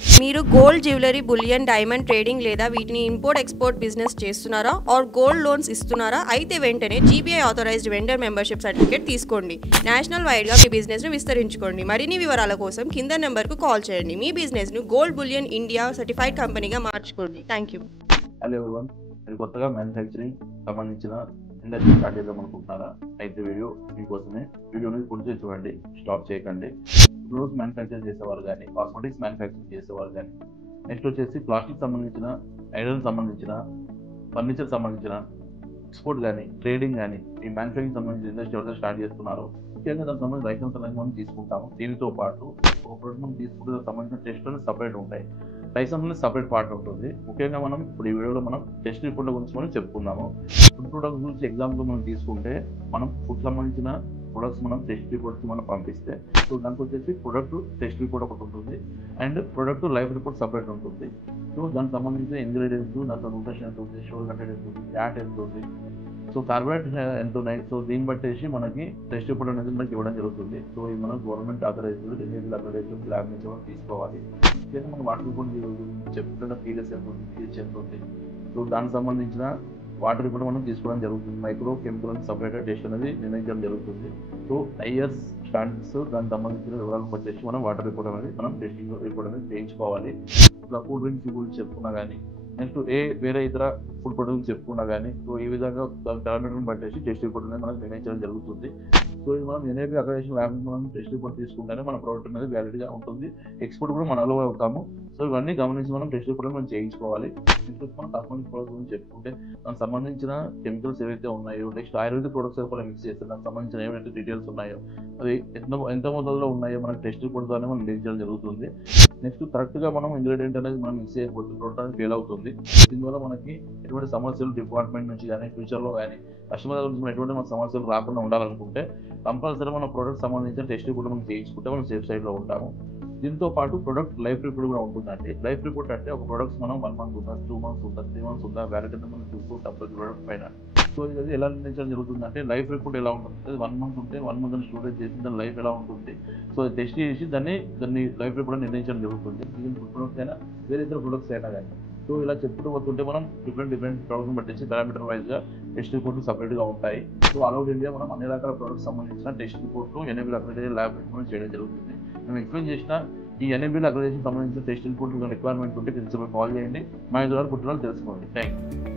మీరు gold jewellery, bullion, diamond trading లేదా వీటిని ఇంపోర్ట్ ఎక్స్పోర్ట్ బిజినెస్ చేస్తున్నారా ఆర్ గోల్డ్ లోన్స్ ఇస్తున్నారా? అయితే వెంటనే GBI authorised vendor membership certificate తీసుకోండి. నేషనల్ వైడ్ గా మీ బిజినెస్ ను విస్తరించుకోండి. మరిన్ని వివరాల కోసం కింద నెంబర్ కు కాల్ చేయండి. మీ బిజినెస్ ను గోల్డ్ బులియన్ ఇండియా సర్టిఫైడ్ కంపెనీగా మార్చుకోండి. Thank you. హలో ఎవరివన్, మీరు కొత్తగా మ్యానుఫ్యాక్చరింగ్ సంబంధించిన ఇండస్ట్రీ స్టార్ట్ చేద్దాం అనుకుంటున్నారా? అయితే వీడియో మీకోసమే. వీడియోని పూర్తిగా చూడండి, స్టాప్ చేయకండి. క్లోత్ మ్యానుఫ్యాక్చర్ చేసేవారు కానీ, కాస్మెటిక్స్ మ్యానుఫ్యాక్చర్ చేసేవారు కానీ, నెక్స్ట్ వచ్చేసి ప్లాస్టిక్ సంబంధించిన, ఐరన్ సంబంధించిన, ఫర్నిచర్ సంబంధించిన ఎక్స్పోర్ట్ కానీ, ట్రేడింగ్ కానీ, ఈ మ్యానుఫ్యాక్చరింగ్ సంబంధించిన ఇండస్ట్రీ ఎవరైతే స్టార్ట్ చేస్తున్నారో ముఖ్యంగా దానికి సంబంధించిన లైసెన్స్ అనేది మనం తీసుకుంటాము. దీనితో పాటు ఒక ప్రోడక్ట్ మనం తీసుకుంటే సంబంధించిన టెస్టులు సపరేట్ ఉంటాయి, లైసెన్స్ సపరేట్ పార్ట్ ఉంటుంది. ముఖ్యంగా మనం ఇప్పుడు ఈ వీడియోలో మనం టెస్ట్ రిపోర్ట్ల గురించి మనం చెప్పుకుందాము. ఫుడ్ ప్రొడక్ట్స్ గురించి ఎగ్జాంపుల్ మనం తీసుకుంటే, మనం ఫుడ్ సంబంధించిన ప్రొడక్ట్స్ మనం టెస్ట్ రిపోర్ట్స్ మనం పంపిస్తే, సో దానికి వచ్చేసి ప్రొడక్ట్ టెస్ట్ రిపోర్ట్ ఒకటి ఉంటుంది and product life report separate ఉంటుంది. సో దానికి సంబంధించిన ఇంగ్రీడియంట్స్, దాంట్లో న్యూట్రిషన్ ఎంత ఉంది, షుగర్ కంటెంట్ ఎంత ఉంది, ఫ్యాట్ ఎంత ఉంది, సో కార్బోహైడ్రేట్స్ ఎంత ఉన్నాయి, సో దీన్ని బట్టేసి మనకి టెస్ట్ రిపోర్ట్ అనేది మనకి ఇవ్వడం జరుగుతుంది. సో ఇది మనం గవర్నమెంట్ ఆథరైజ్డ్, ఎన్ఏబుల్ ఆథరైజ్డ్ ల్యాబ్ నుంచి మనం తీసుకోవాలి. మనం వాటర్ రిపోర్ట్ చెప్తున్న పీరియస్ ఎంత ఉంది, పీహెచ్ ఎంత ఉంది, సో దానికి సంబంధించిన వాటర్ రిపోర్ట్ మనం తీసుకోవడం జరుగుతుంది. మైక్రో కెమికల్ సపరేట్ టెస్ట్ అనేది నిర్ణయించడం జరుగుతుంది. సో ఐఎస్ స్టాండర్డ్స్ దానికి సంబంధించిన వివరాలను వచ్చేసి మనం వాటర్ రిపోర్ట్ అనేది మనం టెస్టింగ్ రిపోర్ట్ అనేది చేయించుకోవాలి. ఇట్లా కూల్ డ్రింక్స్ గురించి చెప్పుకున్నా కానీ, నెక్స్ట్ వేరే ఇతర ఫుడ్ ప్రొడక్ట్స్ చెప్పుకున్నా కానీ, సో ఈ విధంగా దాని పారామీటర్ని బట్టేసి టెస్ట్ రిపోర్ట్ అనేది మనం నిర్ణయించడం జరుగుతుంది. సో ఇది మనం ఎన్ఏబీ అక్రిడిటేషన్ ల్యాబ్ మనం టెస్ట్ రిపోర్ట్ తీసుకుంటేనే మన ప్రోడక్ట్ అనేది వ్యాలిడ్గా ఉంటుంది. ఎక్స్పోర్ట్ కూడా మనం అలో అవుతాము. సో ఇవన్నీ గమనించి మనం టెస్ట్ రిపోర్ట్ మనం చేయించుకోవాలి. నెక్స్ట్ మనం కాస్మెటిక్ ప్రొడక్ట్స్ గురించి చెప్పుకుంటే, దానికి సంబంధించిన కెమికల్స్ ఏవైతే ఉన్నాయో, నెక్స్ట్ ఆయుర్వేదిక్ ప్రొడక్ట్స్ కూడా మిక్స్ చేస్తే దానికి సంబంధించిన ఏవైతే డీటెయిల్స్ ఉన్నాయో, అది ఎంత మొదల్లో ఉన్నాయో మనకి టెస్ట్ రిపోర్ట్ ద్వారా మనం నిర్ణయించడం జరుగుతుంది. నెక్స్ట్ కరెక్ట్గా మనం ఇంగ్రీడియంట్ అనేది మనం మిక్స్ చేయకపోతే ప్రోడక్ట్ అనేది ఫెయిల్ అవుతుంది. దీనివల్ల మనకి ఎటువంటి సమస్యలు డిపార్ట్మెంట్ నుంచి కానీ, ఫ్యూచర్లో కానీ కస్టమర్ నుంచి ఎటువంటి మన సమస్యలు రాకుండా ఉండాలనుకుంటే కంపల్సరీ మన ప్రోడక్ట్ సంబంధించిన టెస్ట్ కూడా మనం చేయించుకుంటే మనం సేఫ్ సైడ్లో ఉంటాము. దీంతో పాటు ప్రొడక్ట్ లైఫ్ రిపోర్ట్ కూడా ఉంటుందండి. లైఫ్ రిపోర్ట్ అంటే ఒక ప్రొడక్ట్స్ మనం 1 మంత్ ఉందా, 2 మంత్స్ ఉందా, 3 మంత్స్ ఉందా, వ్యాలిడిటీ మనం చూసుకుంటాం ప్రతి ప్రొడక్ట్ పైన. సో ఇది ఎలా నిర్ణయించడం జరుగుతుందంటే, లైఫ్ రిపోర్ట్ ఎలా ఉంటుంది, 1 మంత్ ఉంటే 1 మంత్ స్టోరేజ్ చేసి దాని లైఫ్ ఎలా ఉంటుంది, సో టెస్ట్ చేసి దాన్ని లైఫ్ రిపోర్ట్ నిర్ణయించడం జరుగుతుంది. ఇది ఫుడ్ ప్రొడక్ట్స్ అయినా వేరే ఇతర ప్రొడక్ట్స్ అయినా కానీ. సో ఇలా చెప్పుకుంటూ పోతుంటే మనం డిఫరెంట్ ప్రొడక్ట్ని బట్టి పారామీటర్ వైజ్గా టెస్ట్ రిపోర్ట్లు సపరేట్గా ఉంటాయి. సో అలౌడ్ ఇండియా మనం అన్ని రకాల ప్రొడక్ట్స్ సంబంధించిన టెస్ట్ రిపోర్ట్లు ఎన్ఏబుల్ అక్రిడిటేషన్ ల్యాబ్ మనం చేయడం జరుగుతుంది. మేము ఎక్స్ప్లెయిన్ చేసిన ఈ ఎన్ఏబుల్ అక్రిడిటేషన్ సంబంధించిన టెస్ట్ రిపోర్ట్లు రిక్వైర్మెంట్ ఉంటే ప్రిన్సిపల్ కాల్ చేయండి. మా ద్వారా పుట్టిన తెలుసుకోండి. Thank you.